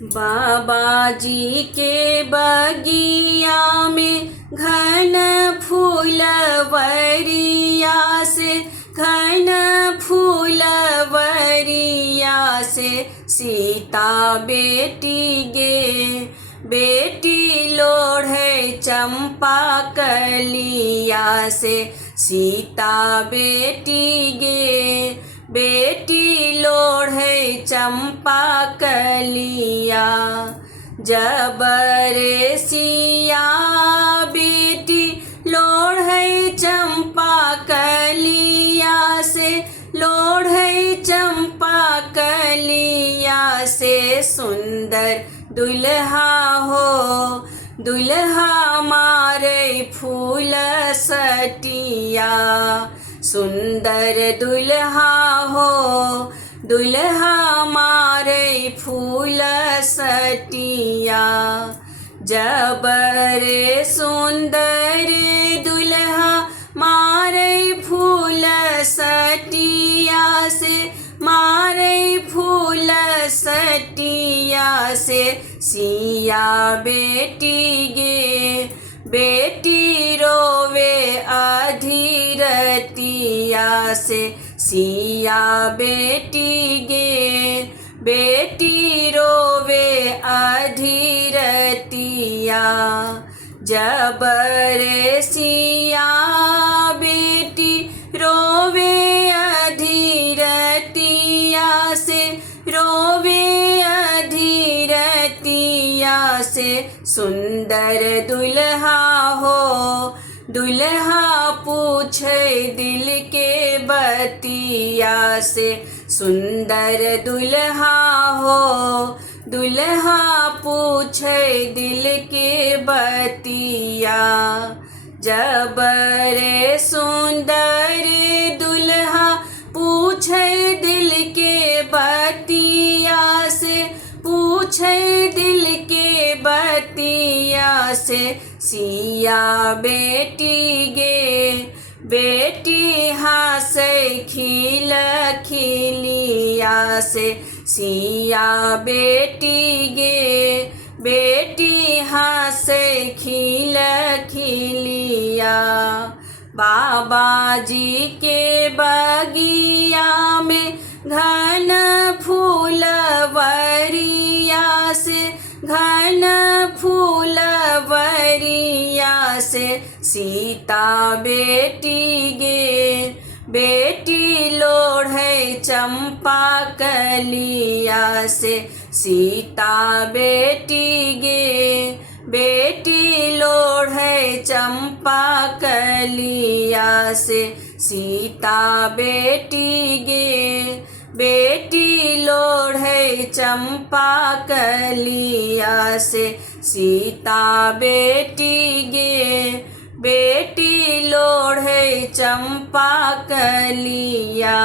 बाबा जी के बगिया में घन फूलवरिया से, घन फूलवरिया से सीता बेटी गे, बेटी लोढ़े चंपा कलिया से सीता बेटी गे, बेटी लोढ़े चंपा कलिया। जबरे सिया बेटी लोढ़े चंपा कलिया से, लोढ़े चंपा कलिया से सुंदर दुल्हा हो, दुल्हा मारे फूल सटिया। सुंदर दुल्हा हो, दुल्हा मारे फूल सटिया। जबरे सुंदर दुल्हा मारे फूल सटिया से, मारे फूल सटिया से सिया बेटी गे, बेटी रोवे अधीरतिया से सिया बेटी गे, बेटी रोवे अधीरतिया। जबरे सिया बेटी रोवे अधीरतिया से, रोवे अधीरतिया से सुंदर दुल्हा हो, दुल्हा पूछे दिल के बतिया से। सुंदर दुल्हा हो, दुल्हा पूछे दिल के बतिया। जबरे सुंदर दुल्हा पूछे दिल के बतिया से, पूछे दिल के बतिया से सिया बेटी गे, बेटी हासे खिल खिलिया से सिया बेटी गे, बेटी हासे खिल खिलिया। बाबा जी के बगिया में घन फूलवरिया से, घन फूलवरिया से सीता बेटी गे, बेटी लोढ़े चंपा कलिया से सीता बेटी गे, बेटी लोढ़े चंपा कलिया से सीता बेटी गे, बेटी लोढ़े चंपा कलिया से सीता बेटी गे, बेटी लोढ़े चंपा कलिया।